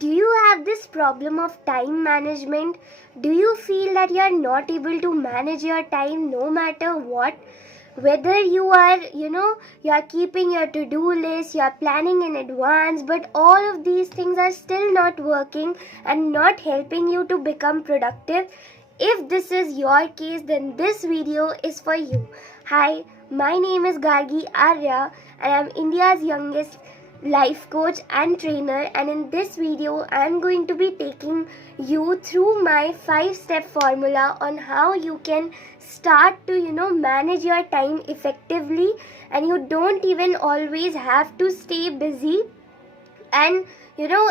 Do you have this problem of time management? Do you feel that you are not able to manage your time no matter what? Whether you are, you are keeping your to-do list, you are planning in advance, but all of these things are still not working and not helping you to become productive. If this is your case, then this video is for you. Hi, my name is Gargi Arya and I am India's youngest life coach and trainer, and in this video I am going to be taking you through my 5-step formula on how you can start to manage your time effectively, and you don't even always have to stay busy, and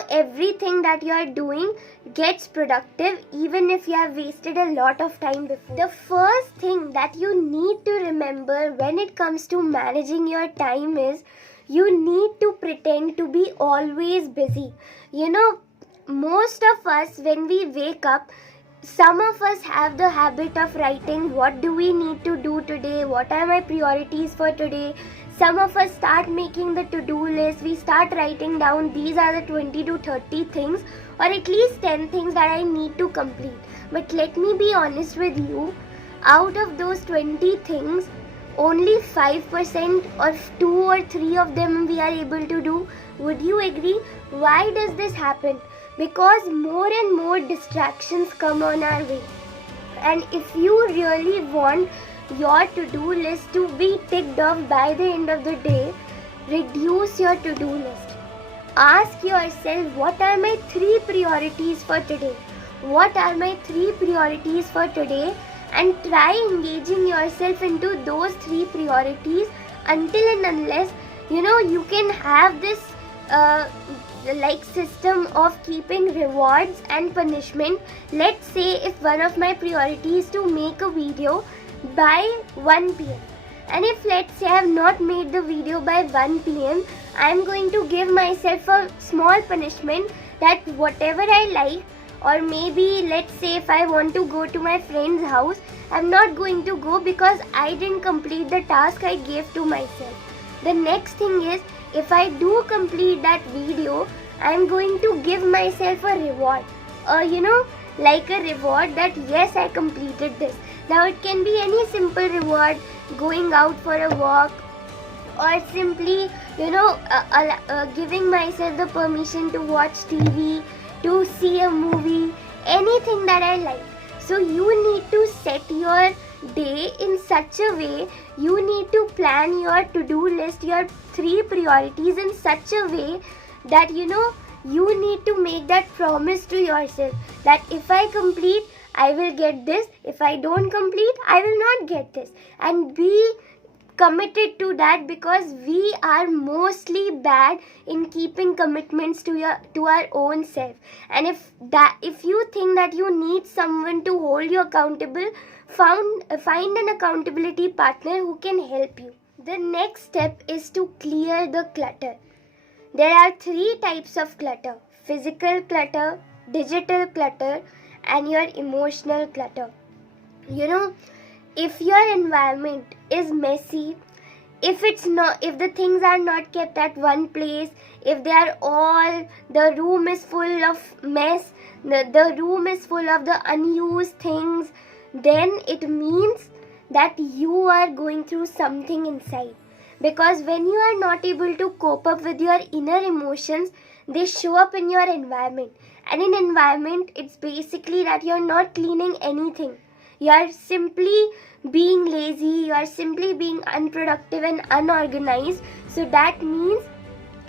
everything that you are doing gets productive even if you have wasted a lot of time before. The first thing that you need to remember when it comes to managing your time is you need to pretend to be always busy. Most of us, when we wake up, some of us have the habit of writing what do we need to do today, what are my priorities for today. Some of us start making the to-do list. We start writing down these are the 20 to 30 things or at least 10 things that I need to complete. But let me be honest with you, out of those 20 things, only 5% or 2 or 3 of them we are able to do. Would you agree? Why does this happen? Because more and more distractions come on our way. And if you really want your to-do list to be ticked off by the end of the day, reduce your to-do list. Ask yourself, what are my 3 priorities for today? What are my 3 priorities for today? And try engaging yourself into those 3 priorities until and unless you can have this system of keeping rewards and punishment. Let's say if one of my priorities is to make a video by 1 p.m. and if let's say I have not made the video by 1 p.m. I am going to give myself a small punishment that whatever I like, or maybe let's say if I want to go to my friend's house, I'm not going to go because I didn't complete the task I gave to myself. The next thing is, if I do complete that video, I'm going to give myself a reward. Like a reward that yes, I completed this. Now it can be any simple reward, going out for a walk, or simply giving myself the permission to watch TV, to see a movie, anything that I like. So you need to set your day in such a way, you need to plan your to-do list, your 3 priorities in such a way that you need to make that promise to yourself that if I complete, I will get this. If I don't complete, I will not get this. And be committed to that, because we are mostly bad in keeping commitments to our own self. And if you think that you need someone to hold you accountable, find an accountability partner who can help you. The next step is to clear the clutter. There are 3 types of clutter: physical clutter, digital clutter, and your emotional clutter. If your environment is messy, if the things are not kept at one place, if the room is full of mess, the room is full of the unused things, then it means that you are going through something inside. Because when you are not able to cope up with your inner emotions, they show up in your environment. And in environment, it's basically that you're not cleaning anything. You are simply being lazy, you are simply being unproductive and unorganized. So that means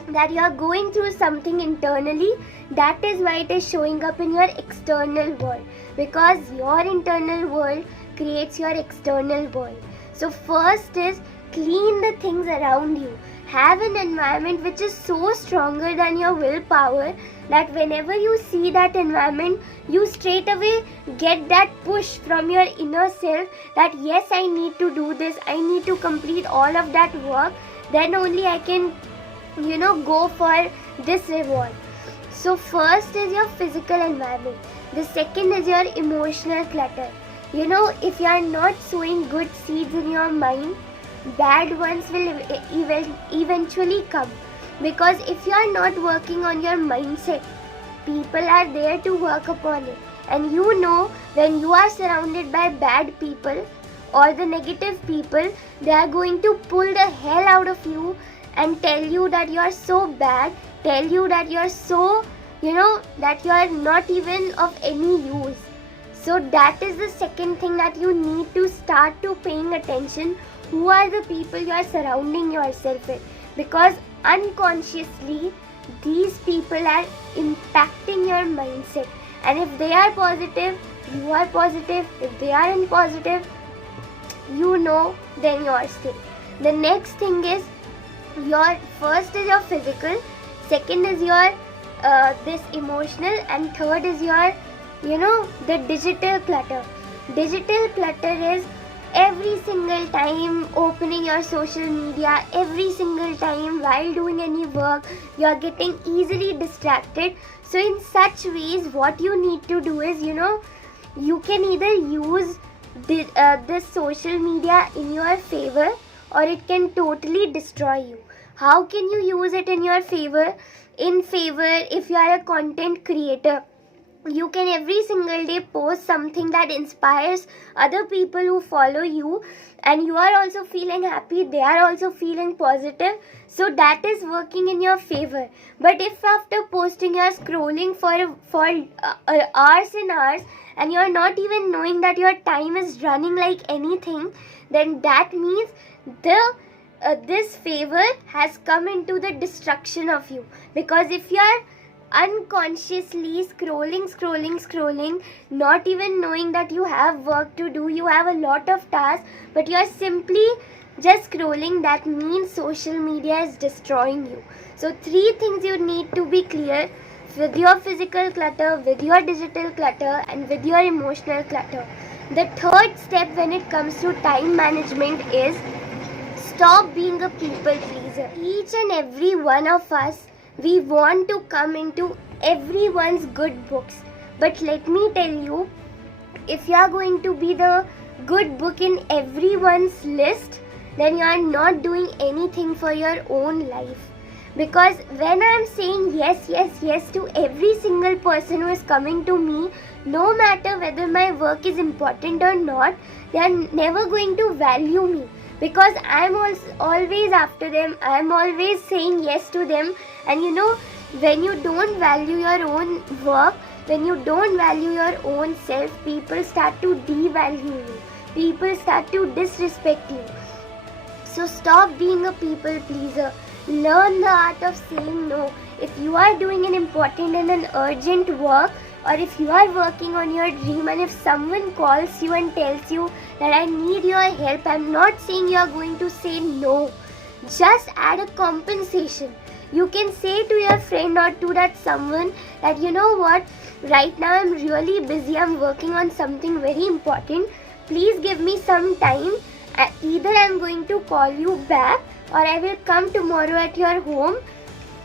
that you are going through something internally. That is why it is showing up in your external world, because your internal world creates your external world. So first is clean the things around you. Have an environment which is so stronger than your willpower that whenever you see that environment, you straight away get that push from your inner self that yes, I need to do this, I need to complete all of that work, then only I can go for this reward. So first is your physical environment. The second is your emotional clutter. If you are not sowing good seeds in your mind, bad ones will eventually come. Because if you are not working on your mindset, People are there to work upon it. And when you are surrounded by bad people or the negative people, they are going to pull the hell out of you and tell you that you are so bad, tell you that you are so, that you are not even of any use. So that is the second thing that you need to start to paying attention. Who are the people you are surrounding yourself with? Because unconsciously, these people are impacting your mindset. And if they are positive, you are positive. If they are in positive, then you are safe. The next thing is, your first is your physical, second is your this emotional, and third is your the digital clutter. Digital clutter is every single time opening your social media, every single time while doing any work, you are getting easily distracted. So in such ways, what you need to do is, you can either use this social media in your favor, or it can totally destroy you. How can you use it in your favor? If you are a content creator, you can every single day post something that inspires other people who follow you, and you are also feeling happy, they are also feeling positive, so that is working in your favor. But if after posting you are scrolling for hours and hours, and you are not even knowing that your time is running like anything, then that means this favor has come into the destruction of you. Because if you are unconsciously scrolling, not even knowing that you have work to do, you have a lot of tasks, but you are simply just scrolling, that means social media is destroying you. So 3 things you need to be clear with your physical clutter, with your digital clutter, and with your emotional clutter. The third step when it comes to time management is, stop being a people pleaser. Each and every one of us, we want to come into everyone's good books. But let me tell you, if you are going to be the good book in everyone's list, then you are not doing anything for your own life. Because when I am saying yes to every single person who is coming to me, no matter whether my work is important or not, they are never going to value me. Because I am always after them, I am always saying yes to them. And when you don't value your own work, when you don't value your own self, people start to devalue you. People start to disrespect you. So stop being a people pleaser. Learn the art of saying no. If you are doing an important and an urgent work, or if you are working on your dream, and if someone calls you and tells you that I need your help, I'm not saying you are going to say no. Just add a compensation. You can say to your friend or to that someone that, you know what, right now I'm really busy, I'm working on something very important. Please give me some time. Either I'm going to call you back, or I will come tomorrow at your home.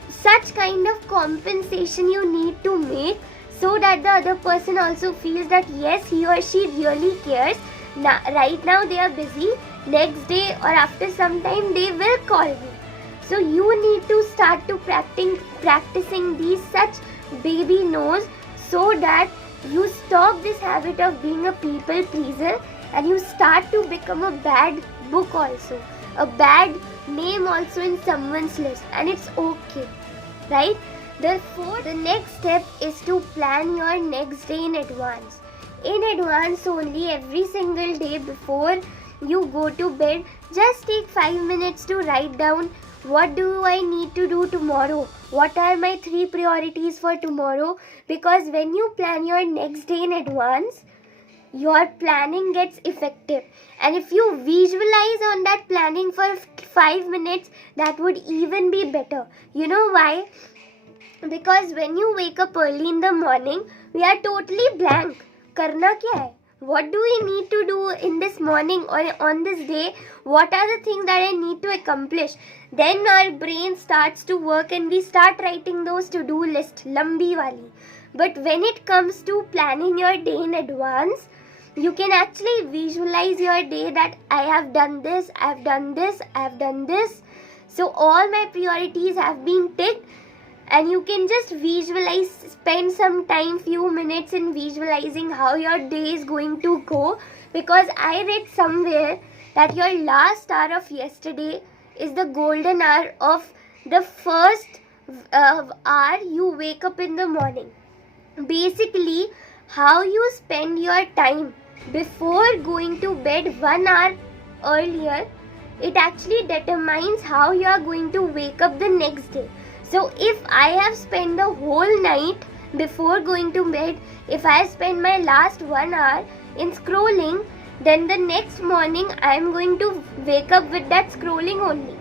Such kind of compensation you need to make, so that the other person also feels that yes, he or she really cares. Now, right now they are busy, next day or after some time they will call me. So you need to start to practicing these such baby no's, so that you stop this habit of being a people pleaser, and you start to become a bad book also, a bad name also in someone's list, and it's okay, right? Therefore, the next step is to plan your next day in advance. In advance only, every single day before you go to bed, just take 5 minutes to write down, what do I need to do tomorrow? What are my 3 priorities for tomorrow? Because when you plan your next day in advance, your planning gets effective. And if you visualize on that planning for 5 minutes, that would even be better. You know why? Because when you wake up early in the morning, we are totally blank. Karna kya hai? What do we need to do in this morning or on this day? What are the things that I need to accomplish? Then our brain starts to work and we start writing those to-do list, lambi wali. But when it comes to planning your day in advance, you can actually visualize your day that I have done this, I have done this, I have done this. So all my priorities have been ticked. and you can just visualize, spend some time, few minutes in visualizing how your day is going to go, because I read somewhere that your last hour of yesterday is the golden hour of the first hour you wake up in the morning. Basically, how you spend your time before going to bed 1 hour earlier, it actually determines how you are going to wake up the next day. So if I have spent the whole night before going to bed, if I spend my last 1 hour in scrolling, then the next morning I am going to wake up with that scrolling only.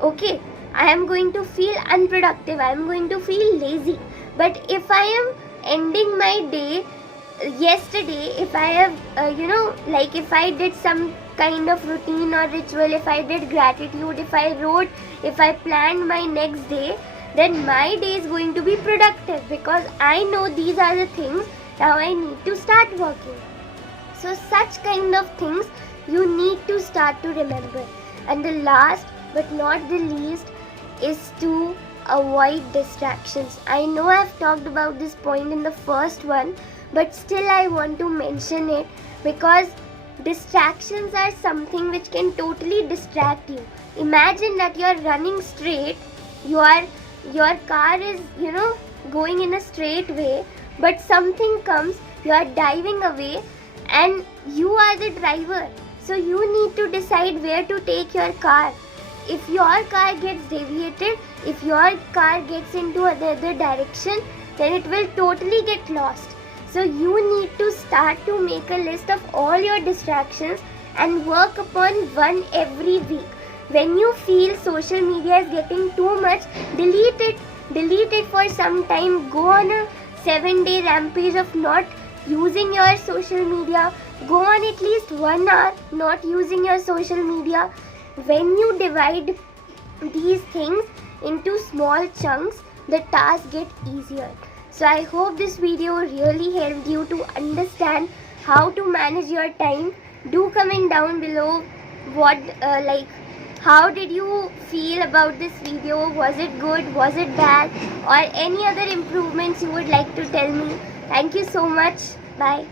Okay, I am going to feel unproductive, I am going to feel lazy. But if I am ending my day yesterday, if I have like if I did some kind of routine or ritual, if I did gratitude, if I wrote, if I planned my next day, then my day is going to be productive, because I know these are the things now I need to start working. So such kind of things you need to start to remember. And the last but not the least is to avoid distractions. I know I've talked about this point in the first one, but still I want to mention it, because distractions are something which can totally distract you. Imagine that you are running straight, your car is going in a straight way, but something comes, you are diving away, and you are the driver. So you need to decide where to take your car. If your car gets deviated, if your car gets into another direction, then it will totally get lost. So you need to start to make a list of all your distractions and work upon one every week. When you feel social media is getting too much, delete it for some time. Go on a 7-day rampage of not using your social media. Go on at least 1 hour not using your social media. When you divide these things into small chunks, the tasks get easier. So I hope this video really helped you to understand how to manage your time. Do comment down below what how did you feel about this video? Was it good? Was it bad? Or any other improvements you would like to tell me? Thank you so much. Bye.